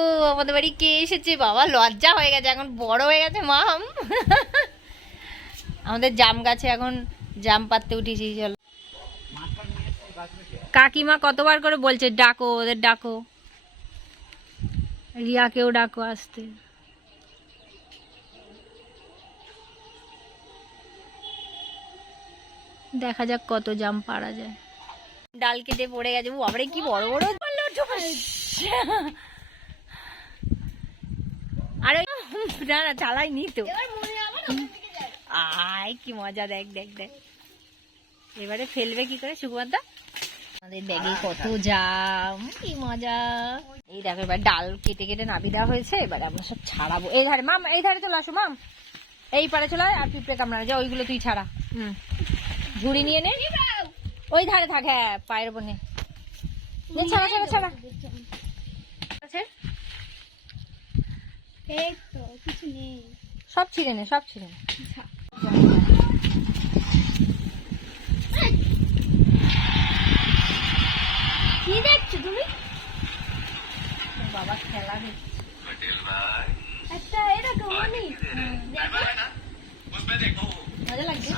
ও আমাদের বাড়ি কে এসেছে বাবা, লজ্জা হয়ে গেছে, এখন বড় হয়ে গেছে মাম। আমাদের জাম গাছে এখন জাম পাততে উঠেছি। চলো, কাকিমা কতবার করে বলছে ডাকো, ওদের ডাকো, রিয়াকেও ডাকো আসতে। দেখা যাক কত জাম পারা যায়। ডাল কেটে পড়ে গেছে, বাবারে কি বড় বড়। আরে না না, চালাইনি তো। আয় কি মজা, দেখ দেখ দেখ, এবারে ফেলবে কি করে সুকুমারদা। আমাদের ব্যাগে কত জাম, কি মজা। এই দেখো এবার ডাল কেটে কেটে নাবি দেওয়া হয়েছে, এবারে আমরা সব ছাড়াবো। এই ধারে মাম, এই ধারে চলে আসো মাম, এই পারে চলে আয়। আর পিঁপড়ে কামড়ানো যা, ওইগুলো তুই ছাড়া। ঝুড়ি নিয়ে নে, ওই ধারে থাক। হ্যাঁ পায়ের উপর নে, ছাড়া ছাড়া ছাড়া। এই তো কিছু নেই, সব ছিঁড়ে নে, সব ছিঁড়ে নে। কি দেখছো তুমি? বাবা খেলা দেখছে। একটা এরকম অনেক মজা লাগছে।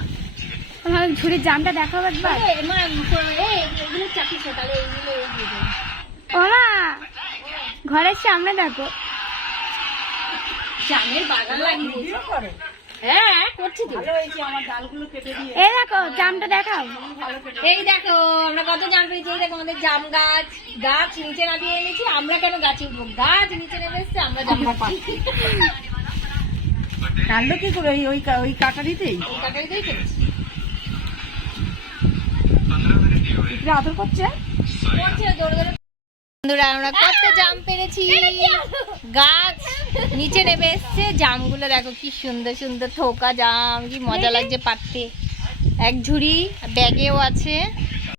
আমার ঝুড়ির জামটা দেখাবো একবার। এগুলো চাপিস না, তাহলে এইগুলো ওমা ঘরের সামনে দেখো, জামের বাগান লাগিয়ে করে। হ্যাঁ করছি তো। এই দেখো জামটা দেখাও। এই দেখো আমরা কত জাম পেয়েছি। এই দেখো আমাদের জাম গাছ, গাছ নিচে নামিয়ে এনেছি। আমরা কেন গাছে উঠবো, গাছ নিচে নেমে এসছে, আমরা জাম পাচ্ছি। কাটলো কি করে? ওই কাটারিতেই কাটারিতেই কেটেছি। পিঁপড়ে আদর করছে। বন্ধুরা আমরা কত জাম পেরেছি, গাছ নিচে নেমে এসছে। জামগুলো দেখো কি সুন্দর সুন্দর থোকা জাম, কি মজা লাগছে পাততে। এক ঝুড়ি ব্যাগেও আছে।